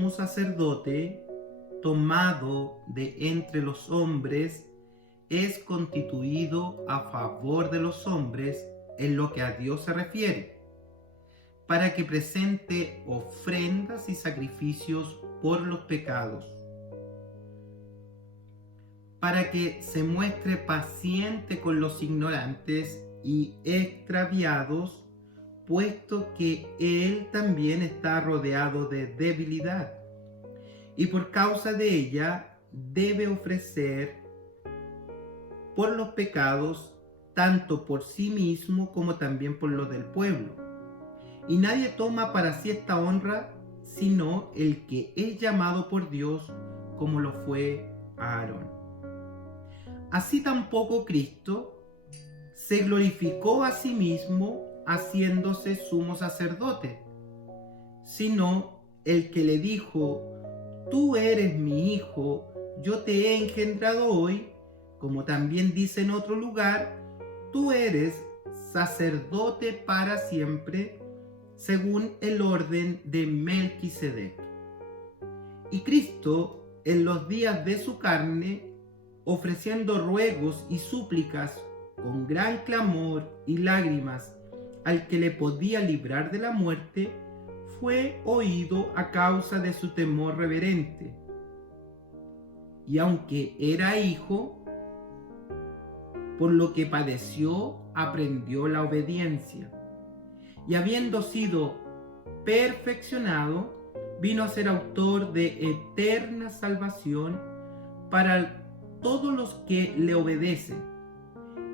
sumo sacerdote, tomado de entre los hombres, es constituido a favor de los hombres en lo que a Dios se refiere, para que presente ofrendas y sacrificios por los pecados, para que se muestre paciente con los ignorantes y extraviados, puesto que Él también está rodeado de debilidad, y por causa de ella debe ofrecer por los pecados, tanto por sí mismo como también por los del pueblo. Y nadie toma para sí esta honra, sino el que es llamado por Dios, como lo fue Aarón. Así tampoco Cristo se glorificó a sí mismo haciéndose sumo sacerdote, sino el que le dijo: tú eres mi hijo, yo te he engendrado hoy, como también dice en otro lugar: tú eres sacerdote para siempre, según el orden de Melquisedec. Y Cristo, en los días de su carne, ofreciendo ruegos y súplicas con gran clamor y lágrimas al que le podía librar de la muerte, fue oído a causa de su temor reverente. Y aunque era hijo, por lo que padeció, aprendió la obediencia. Y habiendo sido perfeccionado, vino a ser autor de eterna salvación para todos los que le obedecen.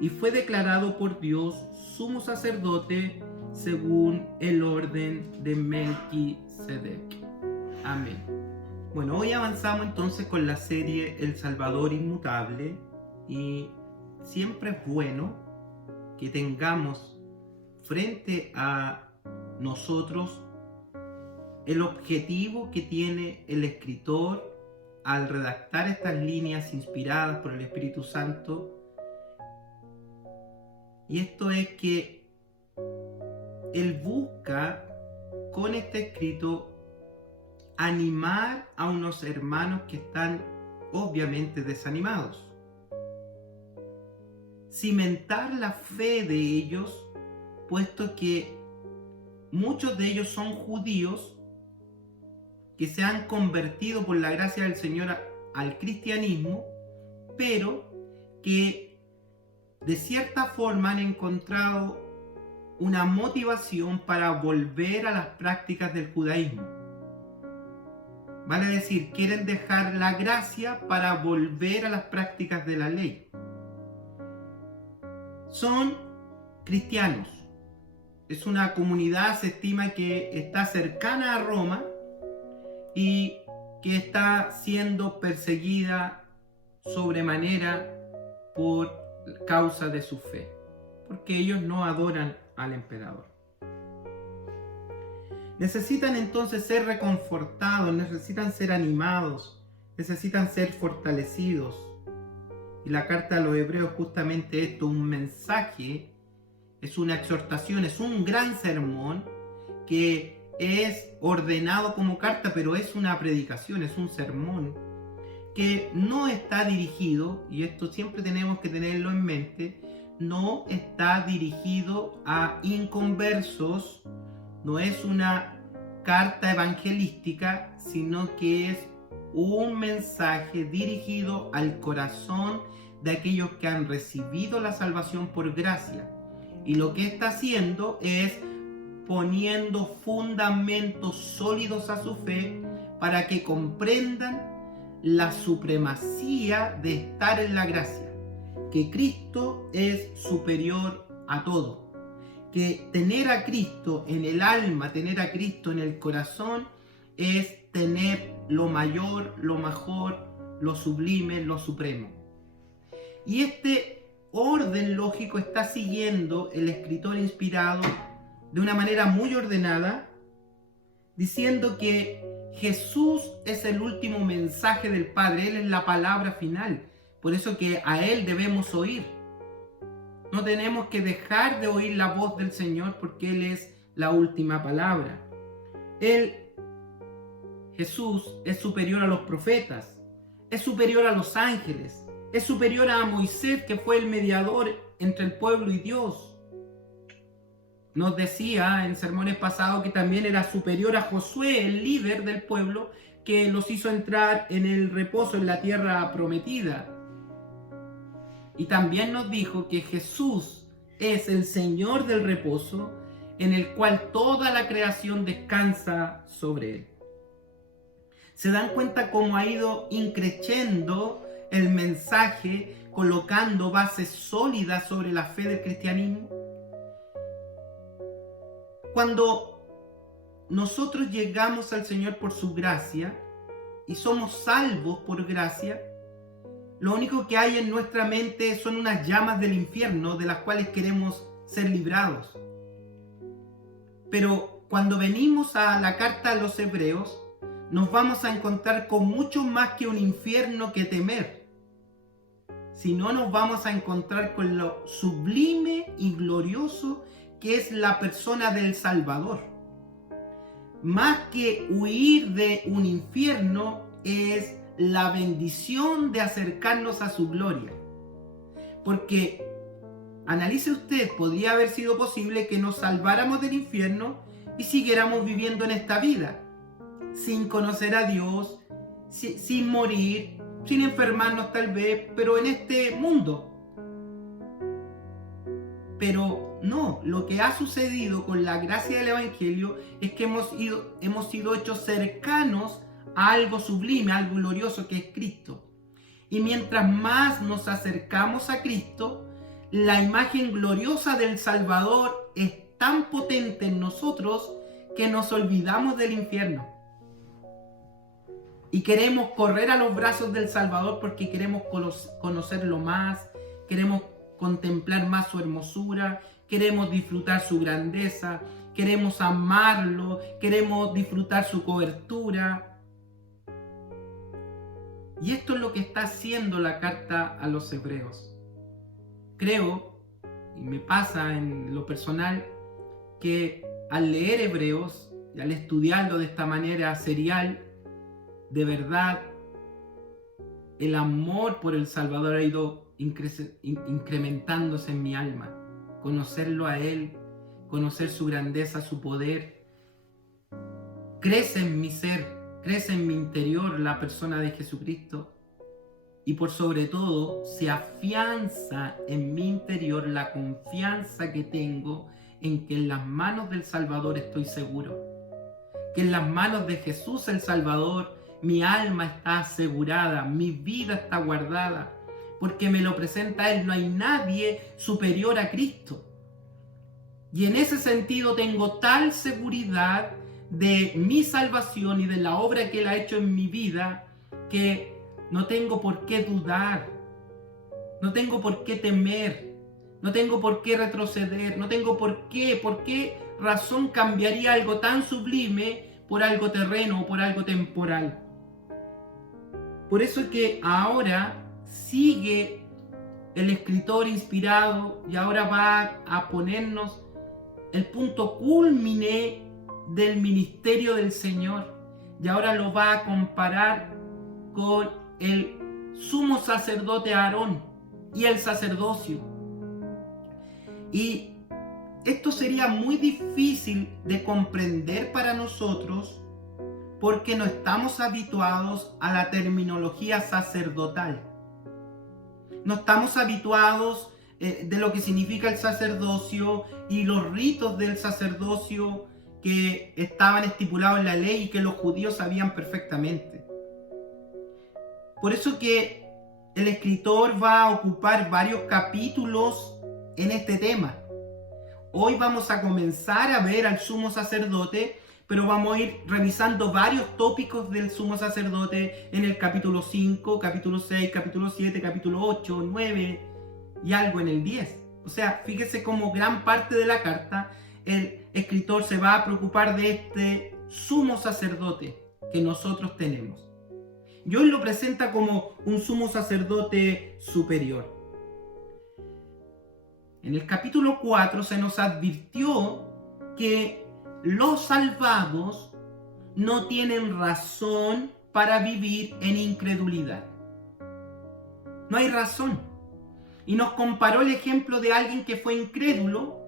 Y fue declarado por Dios sumo sacerdote según el orden de Melquisedec. Amén. Bueno, hoy avanzamos entonces con la serie El Salvador Inmutable, y siempre es bueno que tengamos frente a nosotros el objetivo que tiene el escritor al redactar estas líneas inspiradas por el Espíritu Santo. Y esto es que él busca con este escrito animar a unos hermanos que están obviamente desanimados, cimentar la fe de ellos, puesto que muchos de ellos son judíos que se han convertido por la gracia del Señor al cristianismo, pero que de cierta forma han encontrado una motivación para volver a las prácticas del judaísmo. Vale decir, quieren dejar la gracia para volver a las prácticas de la ley. Son cristianos. Es una comunidad, se estima, que está cercana a Roma y que está siendo perseguida sobremanera por causa de su fe, porque ellos no adoran al emperador. Necesitan entonces ser reconfortados, necesitan ser animados, necesitan ser fortalecidos. Y la carta a los hebreos justamente esto, un mensaje, es una exhortación, es un gran sermón que es ordenado como carta, pero es una predicación, es un sermón que no está dirigido, y esto siempre tenemos que tenerlo en mente, no está dirigido a inconversos, no es una carta evangelística, sino que es un mensaje dirigido al corazón de aquellos que han recibido la salvación por gracia. Y lo que está haciendo es poniendo fundamentos sólidos a su fe para que comprendan la supremacía de estar en la gracia, que Cristo es superior a todo, que tener a Cristo en el alma, tener a Cristo en el corazón, es tener lo mayor, lo mejor, lo sublime, lo supremo. Y este orden lógico está siguiendo el escritor inspirado de una manera muy ordenada, diciendo que Jesús es el último mensaje del Padre, Él es la palabra final, por eso que a Él debemos oír. No tenemos que dejar de oír la voz del Señor, porque Él es la última palabra. Jesús es superior a los profetas, es superior a los ángeles, es superior a Moisés, que fue el mediador entre el pueblo y Dios. Nos decía en sermones pasados que también era superior a Josué, el líder del pueblo, que los hizo entrar en el reposo en la tierra prometida. Y también nos dijo que Jesús es el Señor del reposo, en el cual toda la creación descansa sobre él. ¿Se dan cuenta cómo ha ido increciendo el mensaje, colocando bases sólidas sobre la fe del cristianismo? Cuando nosotros llegamos al Señor por su gracia y somos salvos por gracia, lo único que hay en nuestra mente son unas llamas del infierno de las cuales queremos ser librados. Pero cuando venimos a la carta a los Hebreos, nos vamos a encontrar con mucho más que un infierno que temer, sino nos vamos a encontrar con lo sublime y glorioso que es la persona del Salvador. Más que huir de un infierno, es la bendición de acercarnos a su gloria. Porque, analice usted, podría haber sido posible que nos salváramos del infierno y siguiéramos viviendo en esta vida, sin conocer a Dios, sin morir, sin enfermarnos tal vez, pero en este mundo. Pero no, lo que ha sucedido con la gracia del Evangelio es que hemos sido hechos cercanos a algo sublime, a algo glorioso que es Cristo. Y mientras más nos acercamos a Cristo, la imagen gloriosa del Salvador es tan potente en nosotros que nos olvidamos del infierno. Y queremos correr a los brazos del Salvador porque queremos conocerlo más, queremos contemplar más su hermosura, queremos disfrutar su grandeza, queremos amarlo, queremos disfrutar su cobertura. Y esto es lo que está haciendo la carta a los Hebreos. Creo, y me pasa en lo personal, que al leer Hebreos y al estudiarlo de esta manera serial, de verdad, el amor por el Salvador ha ido incrementándose en mi alma. Conocerlo a Él, conocer su grandeza, su poder, crece en mi ser, crece en mi interior la persona de Jesucristo. Y por sobre todo, se afianza en mi interior la confianza que tengo en que en las manos del Salvador estoy seguro. Que en las manos de Jesús el Salvador mi alma está asegurada, mi vida está guardada, porque me lo presenta Él. No hay nadie superior a Cristo. Y en ese sentido tengo tal seguridad de mi salvación y de la obra que Él ha hecho en mi vida, que no tengo por qué dudar, no tengo por qué temer, no tengo por qué retroceder, no tengo por qué razón cambiaría algo tan sublime por algo terreno o por algo temporal. Por eso es que ahora sigue el escritor inspirado y ahora va a ponernos el punto cúlmine del ministerio del Señor, y ahora lo va a comparar con el sumo sacerdote Aarón y el sacerdocio. Y esto sería muy difícil de comprender para nosotros porque no estamos habituados a la terminología sacerdotal. No estamos habituados de lo que significa el sacerdocio y los ritos del sacerdocio que estaban estipulados en la ley y que los judíos sabían perfectamente. Por eso que el escritor va a ocupar varios capítulos en este tema. Hoy vamos a comenzar a ver al sumo sacerdote, pero vamos a ir revisando varios tópicos del sumo sacerdote en el capítulo 5, capítulo 6, capítulo 7, capítulo 8, 9 y algo en el 10. O sea, fíjese cómo gran parte de la carta el escritor se va a preocupar de este sumo sacerdote que nosotros tenemos. Y hoy lo presenta como un sumo sacerdote superior. En el capítulo 4 se nos advirtió que los salvados no tienen razón para vivir en incredulidad. No hay razón. Y nos comparó el ejemplo de alguien que fue incrédulo.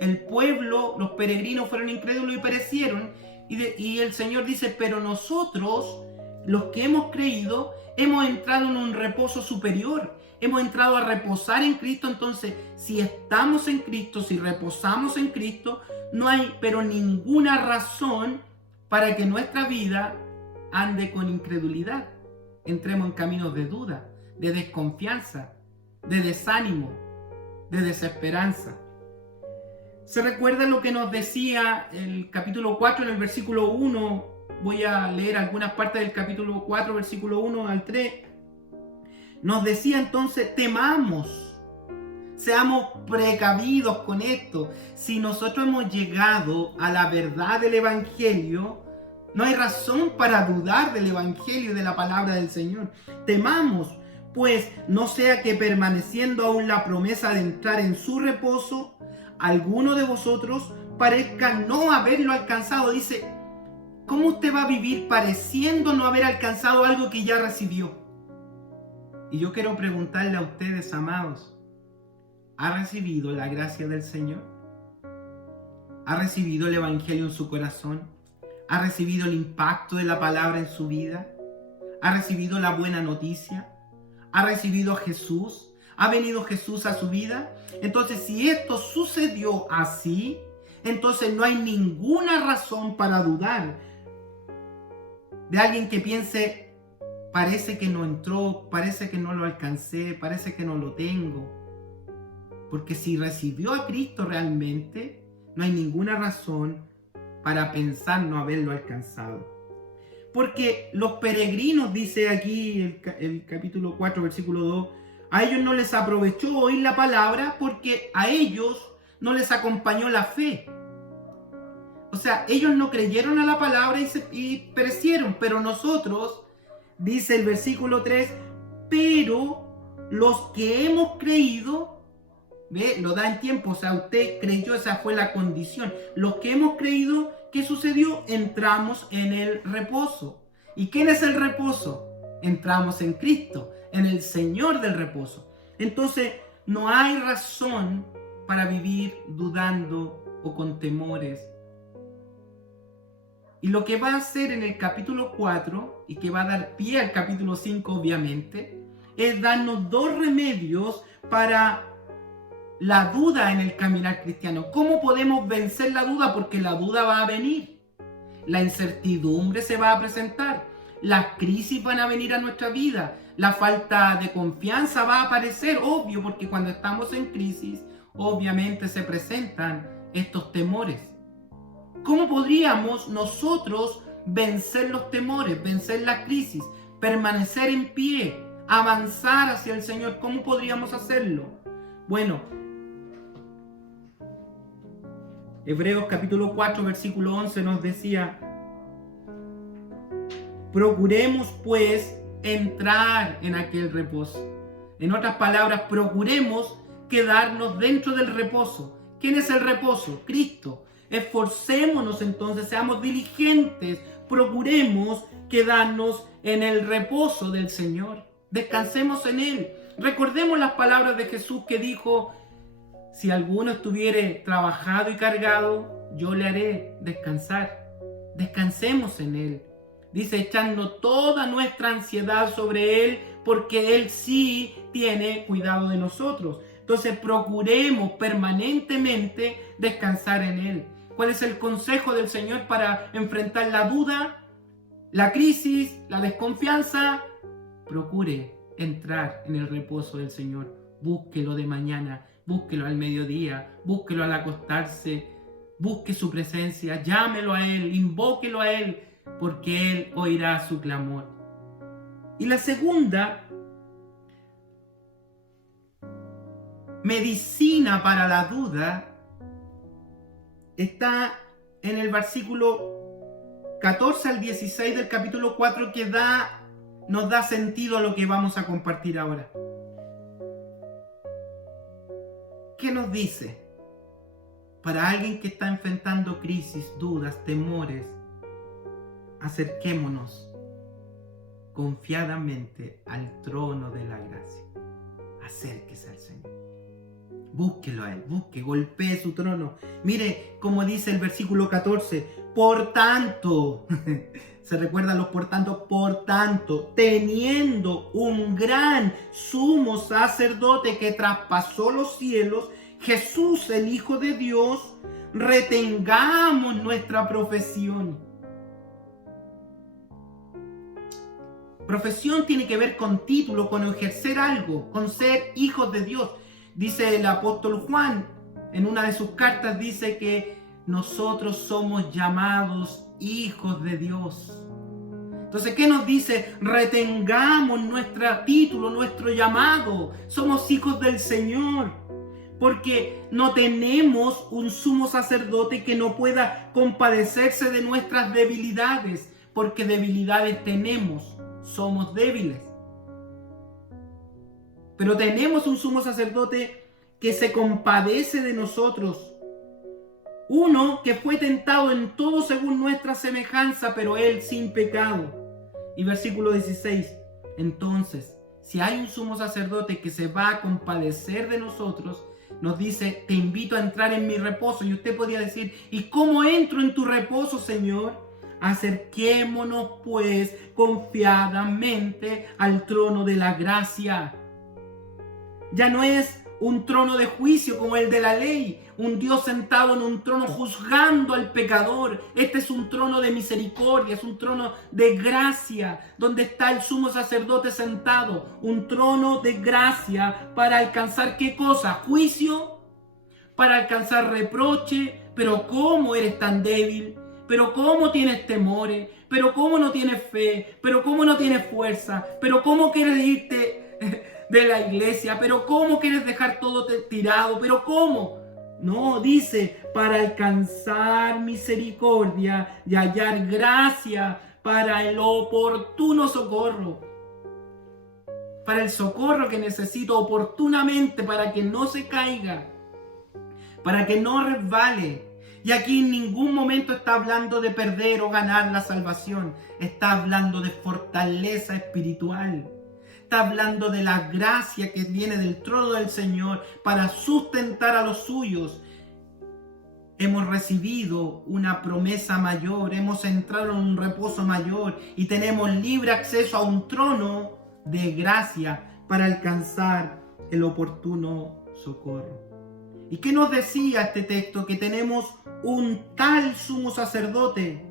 El pueblo, los peregrinos fueron incrédulos y perecieron. Y el Señor dice, pero nosotros, los que hemos creído, hemos entrado en un reposo superior. Hemos entrado a reposar en Cristo. Entonces, si estamos en Cristo, si reposamos en Cristo, no hay pero ninguna razón para que nuestra vida ande con incredulidad. Entremos en caminos de duda, de desconfianza, de desánimo, de desesperanza. ¿Se recuerda lo que nos decía el capítulo 4 en el versículo 1? Voy a leer algunas partes del capítulo 4, versículo 1 al 3. Nos decía entonces, temamos, seamos precavidos con esto. Si nosotros hemos llegado a la verdad del Evangelio, no hay razón para dudar del Evangelio y de la palabra del Señor. Temamos, pues no sea que permaneciendo aún la promesa de entrar en su reposo, alguno de vosotros parezca no haberlo alcanzado. Dice, ¿cómo usted va a vivir pareciendo no haber alcanzado algo que ya recibió? Y yo quiero preguntarle a ustedes, amados, ¿ha recibido la gracia del Señor? ¿Ha recibido el Evangelio en su corazón? ¿Ha recibido el impacto de la palabra en su vida? ¿Ha recibido la buena noticia? ¿Ha recibido a Jesús? ¿Ha venido Jesús a su vida? Entonces, si esto sucedió así, entonces no hay ninguna razón para dudar de alguien que piense, parece que no entró, parece que no lo alcancé, parece que no lo tengo. Porque si recibió a Cristo realmente, no hay ninguna razón para pensar no haberlo alcanzado. Porque los peregrinos, dice aquí el capítulo 4, versículo 2, a ellos no les aprovechó oír la palabra porque a ellos no les acompañó la fe. O sea, ellos no creyeron a la palabra y perecieron. Pero nosotros, dice el versículo 3, pero los que hemos creído, ¿ve? Lo da en tiempo, o sea, usted creyó, esa fue la condición. Los que hemos creído, ¿qué sucedió? Entramos en el reposo. ¿Y quién es el reposo? Entramos en Cristo, en el Señor del reposo. Entonces, no hay razón para vivir dudando o con temores. Y lo que va a hacer en el capítulo 4, y que va a dar pie al capítulo 5 obviamente, es darnos dos remedios para la duda en el caminar cristiano. ¿Cómo podemos vencer la duda? Porque la duda va a venir. La incertidumbre se va a presentar. Las crisis van a venir a nuestra vida. La falta de confianza va a aparecer, obvio, porque cuando estamos en crisis, obviamente se presentan estos temores. ¿Cómo podríamos nosotros vencer los temores, vencer la crisis, permanecer en pie, avanzar hacia el Señor? ¿Cómo podríamos hacerlo? Bueno, Hebreos capítulo 4, versículo 11 nos decía, procuremos pues entrar en aquel reposo. En otras palabras, procuremos quedarnos dentro del reposo. ¿Quién es el reposo? Cristo. Esforcémonos entonces, seamos diligentes, procuremos quedarnos en el reposo del Señor. Descansemos en Él. Recordemos las palabras de Jesús que dijo, si alguno estuviere trabajado y cargado, yo le haré descansar. Descansemos en Él. Dice, echando toda nuestra ansiedad sobre Él, porque Él sí tiene cuidado de nosotros. Entonces procuremos permanentemente descansar en Él. ¿Cuál es el consejo del Señor para enfrentar la duda, la crisis, la desconfianza? Procure entrar en el reposo del Señor. Búsquelo de mañana, búsquelo al mediodía, búsquelo al acostarse, busque su presencia, llámelo a Él, invóquelo a Él, porque Él oirá su clamor. Y la segunda medicina para la duda está en el versículo 14 al 16 del capítulo 4 que nos da sentido a lo que vamos a compartir ahora. ¿Qué nos dice? Para alguien que está enfrentando crisis, dudas, temores, acerquémonos confiadamente al trono de la gracia. Acérquese al Señor. Búsquelo a Él, golpee su trono. Mire como dice el versículo 14, por tanto, se recuerdan los por tanto, teniendo un gran sumo sacerdote que traspasó los cielos, Jesús el Hijo de Dios, retengamos nuestra profesión. Profesión tiene que ver con título, con ejercer algo, con ser hijos de Dios. Dice el apóstol Juan, en una de sus cartas, dice que nosotros somos llamados hijos de Dios. Entonces, ¿qué nos dice? Retengamos nuestro título, nuestro llamado. Somos hijos del Señor. Porque no tenemos un sumo sacerdote que no pueda compadecerse de nuestras debilidades. Porque debilidades tenemos. Somos débiles. Pero tenemos un sumo sacerdote que se compadece de nosotros. Uno que fue tentado en todo según nuestra semejanza, pero él sin pecado. Y versículo 16. Entonces, si hay un sumo sacerdote que se va a compadecer de nosotros, nos dice, te invito a entrar en mi reposo. Y usted podría decir, ¿y cómo entro en tu reposo, Señor? Acerquémonos pues confiadamente al trono de la gracia. Ya no es un trono de juicio como el de la ley, un Dios sentado en un trono juzgando al pecador. Este es un trono de misericordia, es un trono de gracia, donde está el sumo sacerdote sentado. Un trono de gracia para alcanzar ¿qué cosa? Juicio, para alcanzar reproche. Pero ¿cómo eres tan débil? Pero ¿cómo tienes temores? Pero ¿cómo no tienes fe? Pero ¿cómo no tienes fuerza? Pero ¿cómo quieres irte de la iglesia? Pero ¿cómo quieres dejar todo tirado? Pero ¿cómo? No, dice, para alcanzar misericordia y hallar gracia para el oportuno socorro. Para el socorro que necesito oportunamente para que no se caiga, para que no resbale. Y aquí en ningún momento está hablando de perder o ganar la salvación. Está hablando de fortaleza espiritual. Está hablando de la gracia que viene del trono del Señor para sustentar a los suyos. Hemos recibido una promesa mayor, hemos entrado en un reposo mayor y tenemos libre acceso a un trono de gracia para alcanzar el oportuno socorro. ¿Y qué nos decía este texto? Que tenemos un tal sumo sacerdote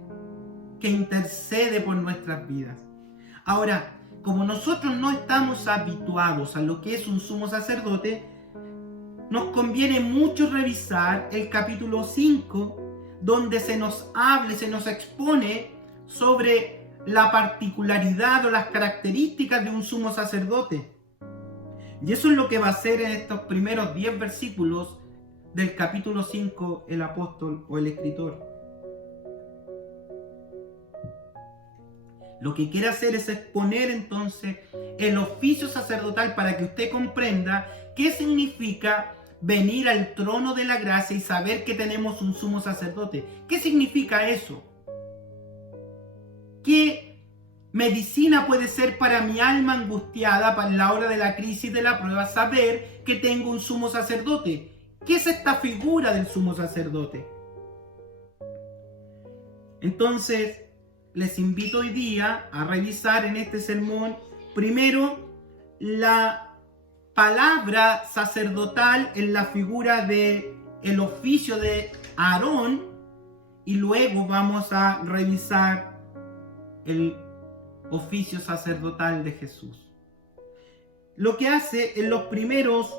que intercede por nuestras vidas. Ahora, como nosotros no estamos habituados a lo que es un sumo sacerdote, nos conviene mucho revisar el capítulo 5, donde se nos habla, se nos expone sobre la particularidad o las características de un sumo sacerdote. Y eso es lo que va a hacer en estos primeros 10 versículos del capítulo 5 el apóstol o el escritor. Lo que quiere hacer es exponer entonces el oficio sacerdotal para que usted comprenda qué significa venir al trono de la gracia y saber que tenemos un sumo sacerdote. ¿Qué significa eso? ¿Qué medicina puede ser para mi alma angustiada para la hora de la crisis, de la prueba, saber que tengo un sumo sacerdote? ¿Qué es esta figura del sumo sacerdote? Entonces, les invito hoy día a revisar en este sermón primero la palabra sacerdotal en la figura de el oficio de Aarón y luego vamos a revisar el oficio sacerdotal de Jesús. Lo que hace en los primeros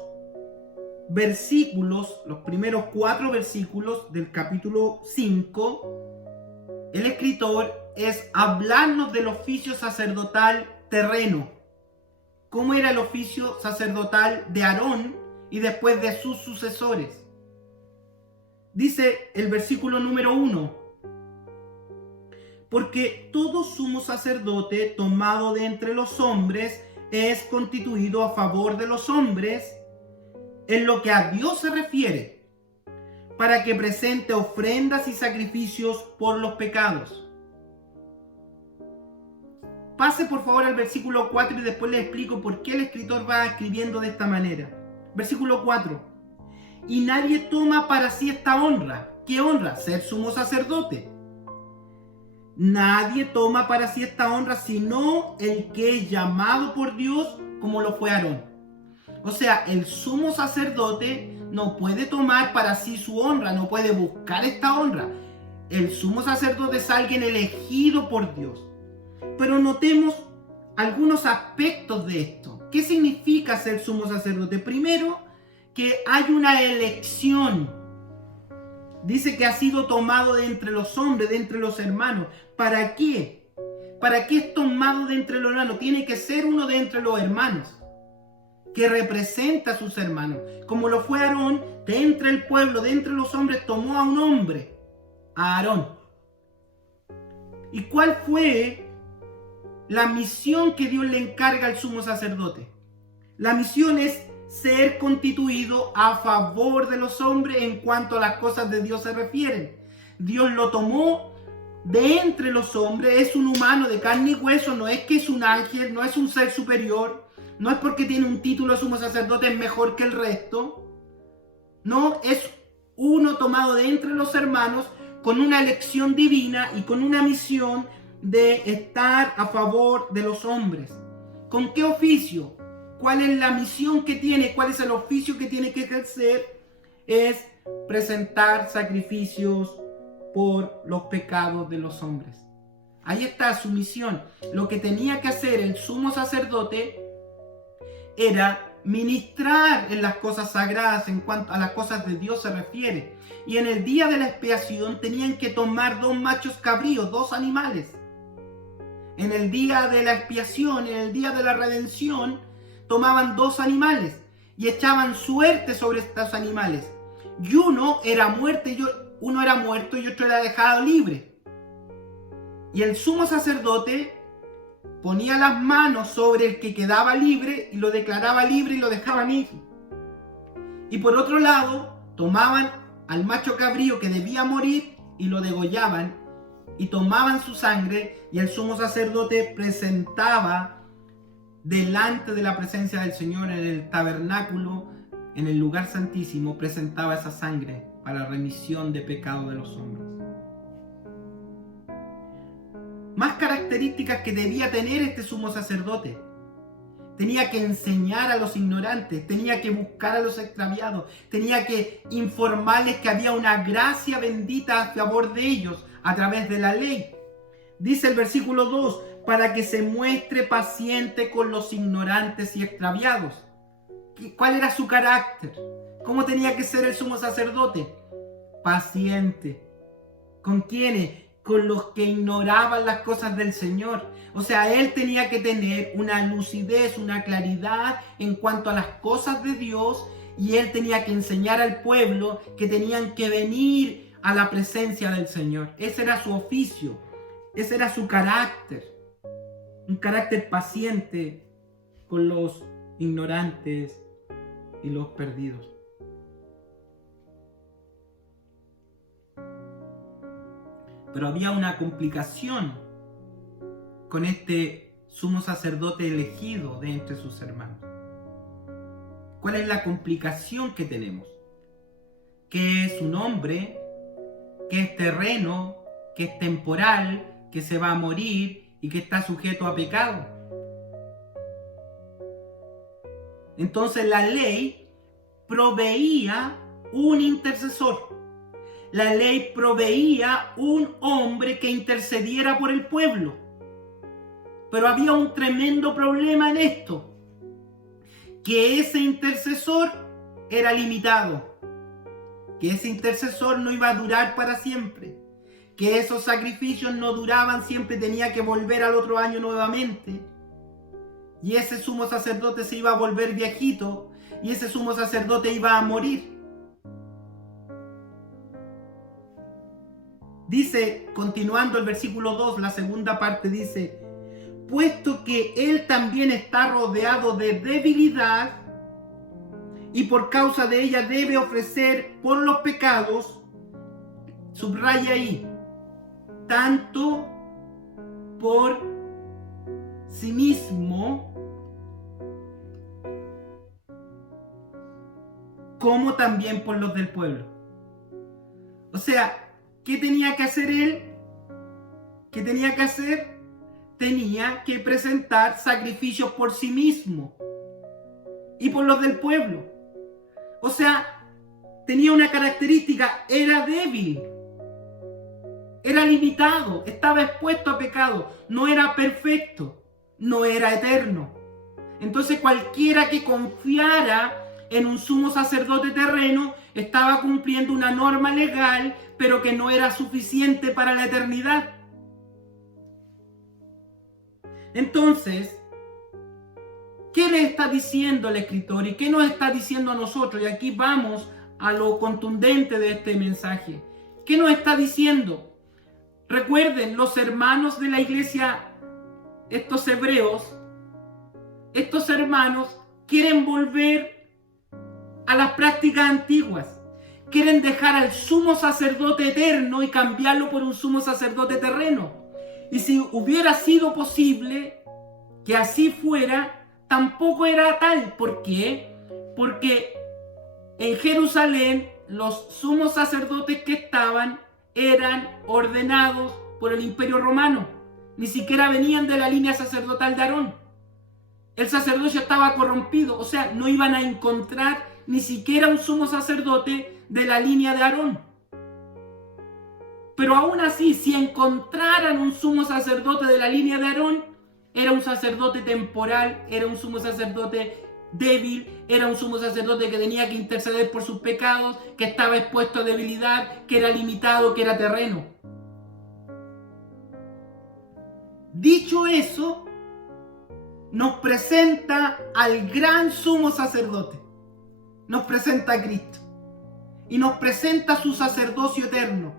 versículos, los primeros 4 versículos del capítulo 5, el escritor es hablarnos del oficio sacerdotal terreno. ¿Cómo era el oficio sacerdotal de Aarón y después de sus sucesores? Dice el versículo número 1: porque todo sumo sacerdote tomado de entre los hombres es constituido a favor de los hombres en lo que a Dios se refiere, para que presente ofrendas y sacrificios por los pecados. Pase por favor al versículo 4 y después les explico por qué el escritor va escribiendo de esta manera. Versículo 4. Y nadie toma para sí esta honra. ¿Qué honra? Ser sumo sacerdote. Nadie toma para sí esta honra sino el que es llamado por Dios, como lo fue Aarón. O sea, el sumo sacerdote no puede tomar para sí su honra, no puede buscar esta honra. El sumo sacerdote es alguien elegido por Dios. Pero notemos algunos aspectos de esto. ¿Qué significa ser sumo sacerdote? Primero, que hay una elección. Dice que ha sido tomado de entre los hombres, de entre los hermanos. ¿Para qué? ¿Para qué es tomado de entre los hermanos? Tiene que ser uno de entre los hermanos, que representa a sus hermanos. Como lo fue Aarón, de entre el pueblo, de entre los hombres, tomó a un hombre, a Aarón. ¿Y cuál fue la misión que Dios le encarga al sumo sacerdote? La misión es ser constituido a favor de los hombres en cuanto a las cosas de Dios se refieren. Dios lo tomó de entre los hombres, es un humano de carne y hueso, no es que es un ángel, no es un ser superior, no es porque tiene un título de sumo sacerdote es mejor que el resto. No, es uno tomado de entre los hermanos con una elección divina y con una misión de estar a favor de los hombres. ¿Con qué oficio? ¿Cuál es la misión que tiene? ¿Cuál es el oficio que tiene que ejercer? Es presentar sacrificios por los pecados de los hombres. Ahí está su misión. Lo que tenía que hacer el sumo sacerdote era ministrar en las cosas sagradas en cuanto a las cosas de Dios se refiere. Y en el día de la expiación tenían que tomar 2 machos cabríos, 2 animales. En el día de la expiación, en el día de la redención, tomaban 2 animales y echaban suerte sobre estos animales. Y uno era muerto y otro era dejado libre. Y el sumo sacerdote ponía las manos sobre el que quedaba libre y lo declaraba libre y lo dejaban ir. Y por otro lado, tomaban al macho cabrío que debía morir y lo degollaban y tomaban su sangre y el sumo sacerdote presentaba delante de la presencia del Señor en el tabernáculo, en el lugar santísimo, presentaba esa sangre para remisión de pecado de los hombres. Más características que debía tener este sumo sacerdote. Tenía que enseñar a los ignorantes, tenía que buscar a los extraviados, tenía que informarles que había una gracia bendita a favor de ellos a través de la ley. Dice el versículo 2, para que se muestre paciente con los ignorantes y extraviados. ¿Cuál era su carácter? ¿Cómo tenía que ser el sumo sacerdote? Paciente. ¿Con quiénes? Con los que ignoraban las cosas del Señor. O sea, él tenía que tener una lucidez, una claridad en cuanto a las cosas de Dios, y él tenía que enseñar al pueblo que tenían que venir a la presencia del Señor. Ese era su oficio, ese era su carácter. Un carácter paciente con los ignorantes y los perdidos. Pero había una complicación con este sumo sacerdote elegido de entre sus hermanos. ¿Cuál es la complicación que tenemos? Que es un hombre, que es terreno, que es temporal, que se va a morir y que está sujeto a pecado. Entonces la ley proveía un intercesor. La ley proveía un hombre que intercediera por el pueblo. Pero había un tremendo problema en esto, que ese intercesor era limitado, que ese intercesor no iba a durar para siempre, que esos sacrificios no duraban siempre, tenía que volver al otro año nuevamente, y ese sumo sacerdote se iba a volver viejito, y ese sumo sacerdote iba a morir. Dice, continuando el versículo 2, la segunda parte dice, puesto que él también está rodeado de debilidad y por causa de ella debe ofrecer por los pecados, subraya ahí, tanto por sí mismo, como también por los del pueblo. O sea, ¿qué tenía que hacer él? ¿Qué tenía que hacer? Tenía que presentar sacrificios por sí mismo y por los del pueblo. O sea, tenía una característica: era débil, era limitado, estaba expuesto a pecado, no era perfecto, no era eterno. Entonces cualquiera que confiara en un sumo sacerdote terreno estaba cumpliendo una norma legal, pero que no era suficiente para la eternidad. Entonces, ¿qué le está diciendo el escritor y qué nos está diciendo a nosotros? Y aquí vamos a lo contundente de este mensaje. ¿Qué nos está diciendo? Recuerden, los hermanos de la iglesia, estos hebreos, estos hermanos quieren volver a las prácticas antiguas. Quieren dejar al sumo sacerdote eterno y cambiarlo por un sumo sacerdote terreno. Y si hubiera sido posible que así fuera, tampoco era tal. ¿Por qué? Porque en Jerusalén los sumos sacerdotes que estaban eran ordenados por el Imperio Romano. Ni siquiera venían de la línea sacerdotal de Aarón. El sacerdocio estaba corrompido, o sea, no iban a encontrar ni siquiera un sumo sacerdote de la línea de Aarón. Pero aún así, si encontraran un sumo sacerdote de la línea de Aarón, era un sacerdote temporal, era un sumo sacerdote débil, era un sumo sacerdote que tenía que interceder por sus pecados, que estaba expuesto a debilidad, que era limitado, que era terreno. Dicho eso, nos presenta al gran sumo sacerdote, nos presenta a Cristo y nos presenta su sacerdocio eterno.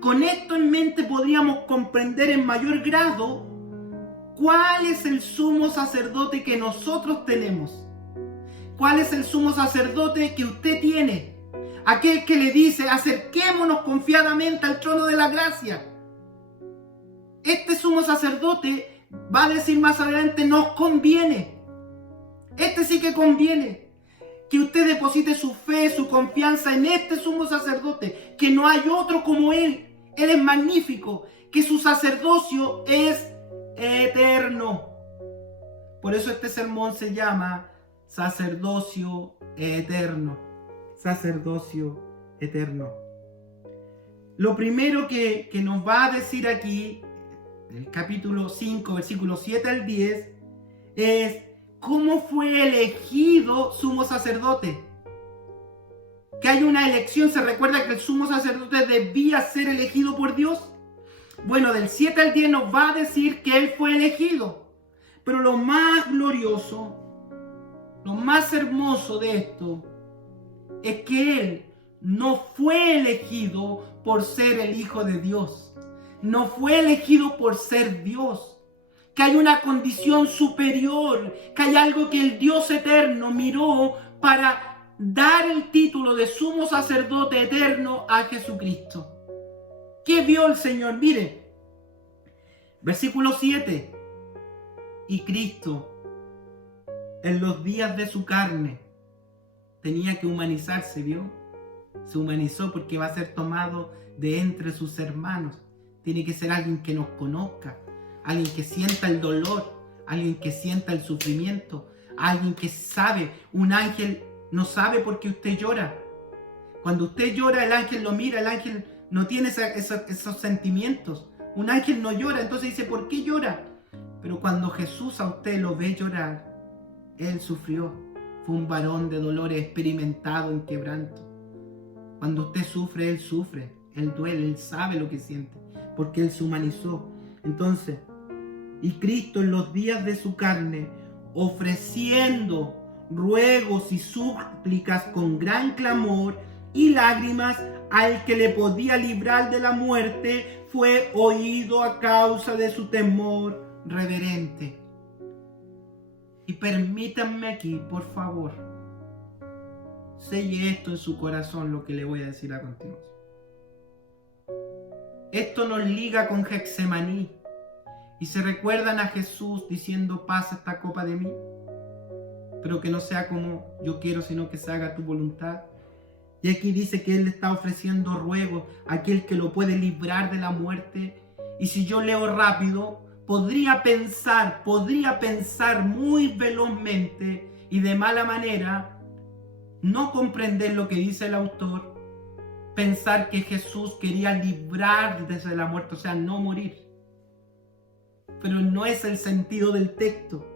Con esto en mente podríamos comprender en mayor grado cuál es el sumo sacerdote que nosotros tenemos. ¿Cuál es el sumo sacerdote que usted tiene? Aquel que le dice: acerquémonos confiadamente al trono de la gracia. Este sumo sacerdote, va a decir más adelante, nos conviene. Este sí que conviene. Que usted deposite su fe, su confianza en este sumo sacerdote, que no hay otro como él. Él es magnífico, que su sacerdocio es eterno. Por eso este sermón se llama sacerdocio eterno. Sacerdocio eterno. Lo primero que nos va a decir aquí, el capítulo 5, versículos 7 al 10, es cómo fue elegido sumo sacerdote. Que hay una elección. ¿Se recuerda que el sumo sacerdote debía ser elegido por Dios? Bueno, del 7 al 10 nos va a decir que él fue elegido. Pero lo más glorioso, lo más hermoso de esto, es que él no fue elegido por ser el Hijo de Dios. No fue elegido por ser Dios. Que hay una condición superior, que hay algo que el Dios eterno miró para dar el título de sumo sacerdote eterno a Jesucristo. ¿Qué vio el Señor? Mire, versículo 7. Y Cristo, en los días de su carne, tenía que humanizarse, ¿vio? Se humanizó porque va a ser tomado de entre sus hermanos. Tiene que ser alguien que nos conozca, alguien que sienta el dolor, alguien que sienta el sufrimiento, alguien que sabe. Un ángel no sabe por qué usted llora. Cuando usted llora, el ángel lo mira, el ángel no tiene esos sentimientos. Un ángel no llora, entonces dice: ¿por qué llora? Pero cuando Jesús a usted lo ve llorar, él sufrió. Fue un varón de dolores, experimentado en quebranto. Cuando usted sufre, él sufre, él duele, él sabe lo que siente, porque él se humanizó. Entonces, y Cristo en los días de su carne, ofreciendo ruegos y súplicas con gran clamor y lágrimas al que le podía librar de la muerte, fue oído a causa de su temor reverente. Y permítanme aquí, por favor, selle esto en su corazón, lo que le voy a decir a continuación. Esto nos liga con Getsemaní. y se recuerdan a Jesús diciendo: pasa esta copa de mí, pero que no sea como yo quiero, sino que se haga tu voluntad. Y aquí dice que Él le está ofreciendo ruegos a aquel que lo puede librar de la muerte. Y si yo leo rápido, podría pensar muy velozmente y de mala manera, no comprender lo que dice el autor, pensar que Jesús quería librar desde la muerte, o sea, no morir. Pero no es el sentido del texto.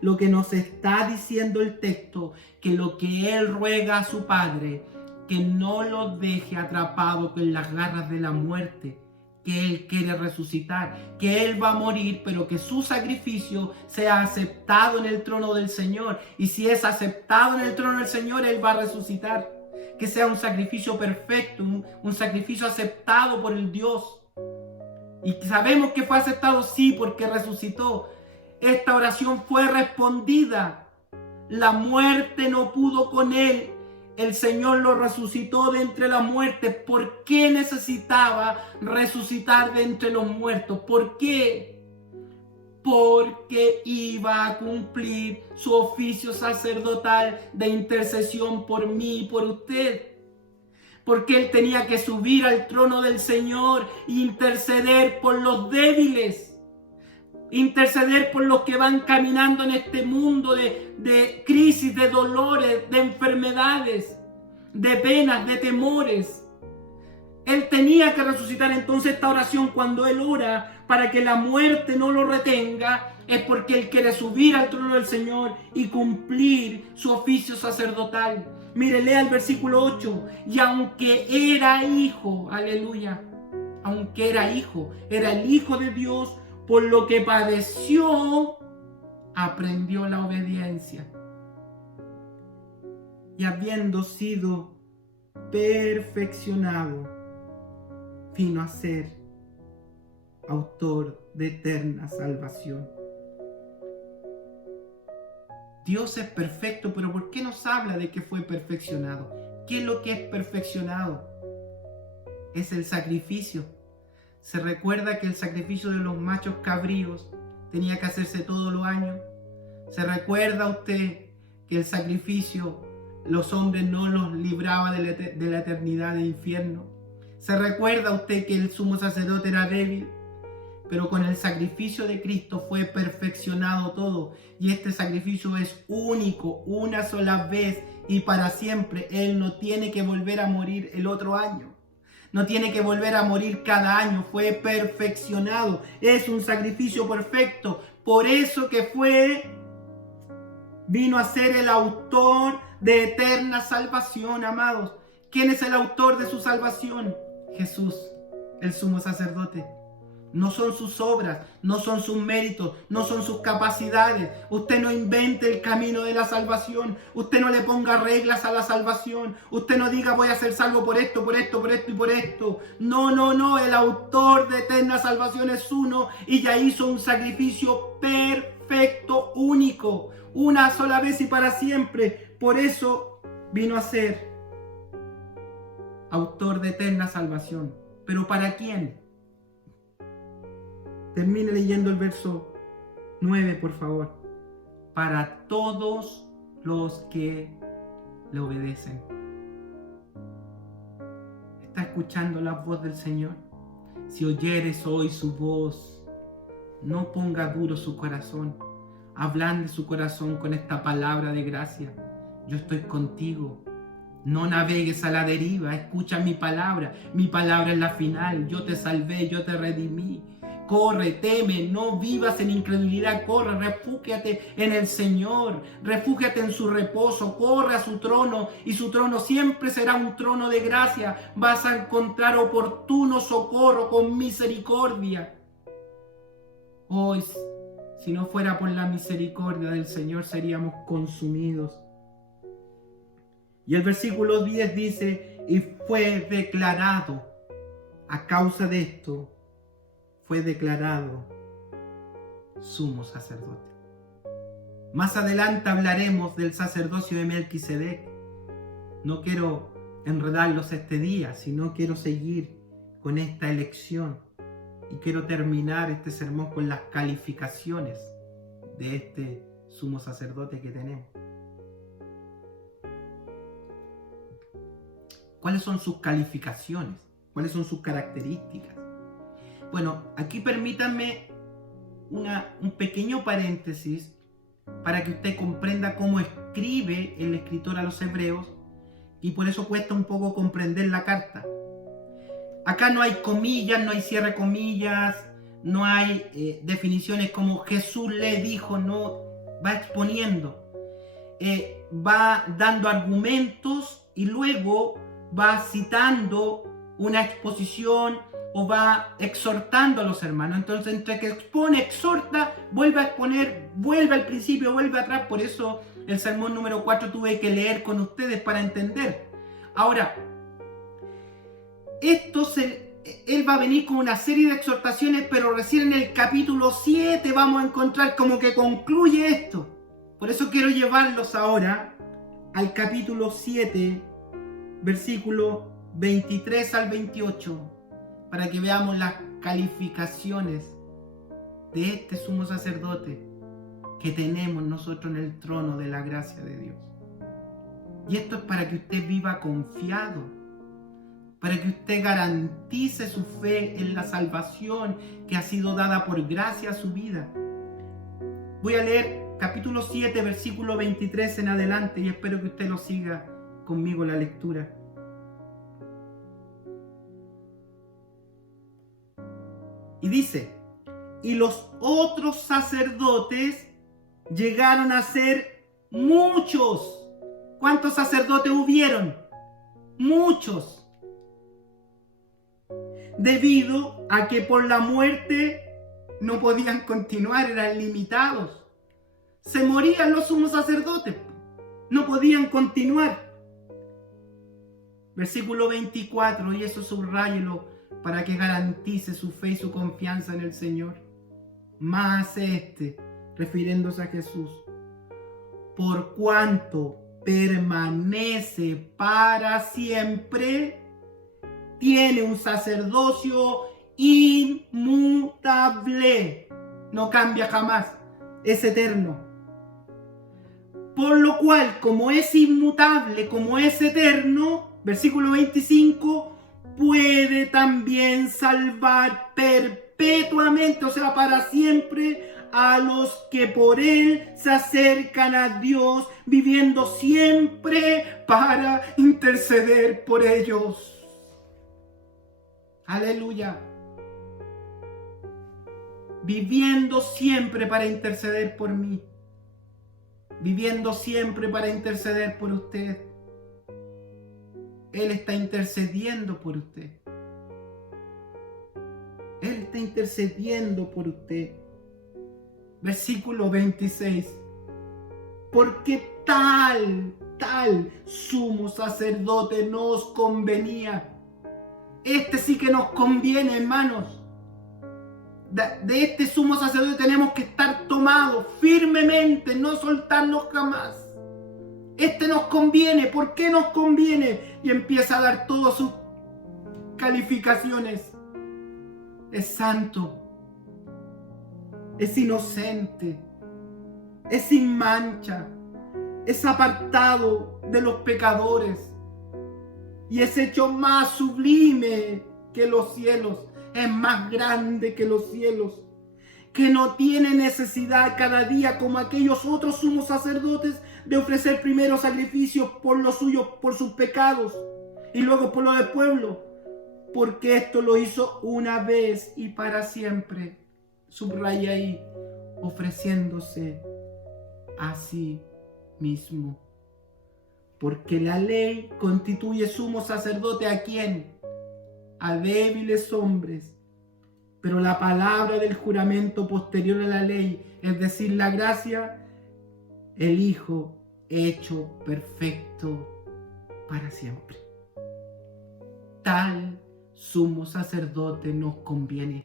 Lo que nos está diciendo el texto, que lo que Él ruega a su Padre, que no lo deje atrapado con las garras de la muerte, que Él quiere resucitar, que Él va a morir, pero que su sacrificio sea aceptado en el trono del Señor. Y si es aceptado en el trono del Señor, Él va a resucitar. Que sea un sacrificio perfecto, un sacrificio aceptado por el Dios. Y sabemos que fue aceptado, sí, porque resucitó. Esta oración fue respondida. La muerte no pudo con Él. El Señor lo resucitó de entre las muertes. ¿Por qué necesitaba resucitar de entre los muertos? ¿Por qué? Porque iba a cumplir su oficio sacerdotal de intercesión por mí y por usted. Porque Él tenía que subir al trono del Señor e interceder por los débiles. Interceder por los que van caminando en este mundo de crisis, de dolores, de enfermedades, de penas, de temores. Él tenía que resucitar. Entonces esta oración, cuando Él ora para que la muerte no lo retenga, es porque Él quiere subir al trono del Señor y cumplir su oficio sacerdotal. Mire, lea el versículo 8. Y aunque era hijo, aleluya, aunque era el hijo de Dios, por lo que padeció, aprendió la obediencia. Y habiendo sido perfeccionado, vino a ser autor de eterna salvación. Dios es perfecto, pero ¿por qué nos habla de que fue perfeccionado? ¿Qué es lo que es perfeccionado? Es el sacrificio. Se recuerda que el sacrificio de los machos cabríos tenía que hacerse todos los años. Se recuerda usted que el sacrificio los hombres no los libraba de la eternidad del infierno. Se recuerda usted que el sumo sacerdote era débil, pero con el sacrificio de Cristo fue perfeccionado todo. Y este sacrificio es único, una sola vez y para siempre. Él no tiene que volver a morir el otro año. No tiene que volver a morir cada año. Fue perfeccionado. Es un sacrificio perfecto. Por eso que vino a ser el autor de eterna salvación, amados. ¿Quién es el autor de su salvación? Jesús, el sumo sacerdote. No son sus obras, no son sus méritos, no son sus capacidades. Usted no invente el camino de la salvación. Usted no le ponga reglas a la salvación. Usted no diga: voy a ser salvo por esto, por esto, por esto y por esto. No. El autor de eterna salvación es uno y ya hizo un sacrificio perfecto, único, una sola vez y para siempre. Por eso vino a ser autor de eterna salvación. ¿Pero para quién? Termine leyendo el verso 9, por favor. Para todos los que le obedecen. ¿Está escuchando la voz del Señor? Si oyeres hoy su voz, no ponga duro su corazón. Ablande su corazón con esta palabra de gracia. Yo estoy contigo. No navegues a la deriva. Escucha mi palabra. Mi palabra es la final. Yo te salvé, yo te redimí. Corre, teme, no vivas en incredulidad, corre, refúgiate en el Señor, refúgiate en su reposo, corre a su trono y su trono siempre será un trono de gracia. Vas a encontrar oportuno socorro con misericordia. Hoy, si no fuera por la misericordia del Señor, seríamos consumidos. Y el versículo 10 dice: y fue declarado, a causa de esto, fue declarado sumo sacerdote. Más adelante hablaremos del sacerdocio de Melquisedec. No quiero enredarlos este día, sino quiero seguir con esta elección. Y quiero terminar este sermón con las calificaciones de este sumo sacerdote que tenemos. ¿Cuáles son sus calificaciones? ¿Cuáles son sus características? Bueno, aquí permítanme un pequeño paréntesis para que usted comprenda cómo escribe el escritor a los hebreos, y por eso cuesta un poco comprender la carta. Acá no hay comillas, no hay cierre comillas, no hay definiciones como Jesús le dijo, no, va exponiendo, va dando argumentos y luego va citando una exposición o va exhortando a los hermanos. Entonces, entre que expone, exhorta, vuelve a exponer, vuelve al principio, vuelve atrás. Por eso el sermón número 4 tuve que leer con ustedes para entender. Ahora, él va a venir con una serie de exhortaciones, pero recién en el capítulo 7 vamos a encontrar como que concluye esto. Por eso quiero llevarlos ahora al capítulo 7, versículo 23 al 28, para que veamos las calificaciones de este sumo sacerdote que tenemos nosotros en el trono de la gracia de Dios. Y esto es para que usted viva confiado, para que usted garantice su fe en la salvación que ha sido dada por gracia a su vida. Voy a leer capítulo 7, versículo 23 en adelante, y espero que usted lo siga conmigo la lectura. Y dice: y los otros sacerdotes llegaron a ser muchos. ¿Cuántos sacerdotes hubieron? Muchos. Debido a que por la muerte no podían continuar, eran limitados. Se morían los sumos sacerdotes, no podían continuar. Versículo 24, y eso subráyelo para que garantice su fe y su confianza en el Señor. Mas refiriéndose a Jesús, por cuanto permanece para siempre, tiene un sacerdocio inmutable, no cambia jamás, es eterno. Por lo cual, como es inmutable, como es eterno, versículo 25, puede también salvar perpetuamente, o sea, para siempre, a los que por él se acercan a Dios, viviendo siempre para interceder por ellos. Aleluya. Viviendo siempre para interceder por mí. Viviendo siempre para interceder por usted. Él está intercediendo por usted. Él está intercediendo por usted. Versículo 26. Porque tal sumo sacerdote nos convenía. Este sí que nos conviene, hermanos. De este sumo sacerdote tenemos que estar tomados firmemente, no soltarnos jamás. Este nos conviene. ¿Por qué nos conviene? Y empieza a dar todas sus calificaciones. Es santo, es inocente, es sin mancha, es apartado de los pecadores y es hecho más sublime que los cielos, es más grande que los cielos, que no tiene necesidad cada día como aquellos otros sumos sacerdotes de ofrecer primero sacrificios por los suyos, por sus pecados y luego por los del pueblo, porque esto lo hizo una vez y para siempre. Subraya ahí, ofreciéndose a sí mismo. Porque la ley constituye sumo sacerdote ¿a quién? A débiles hombres. Pero la palabra del juramento posterior a la ley, es decir, la gracia, el Hijo hecho perfecto para siempre. Tal sumo sacerdote nos conviene.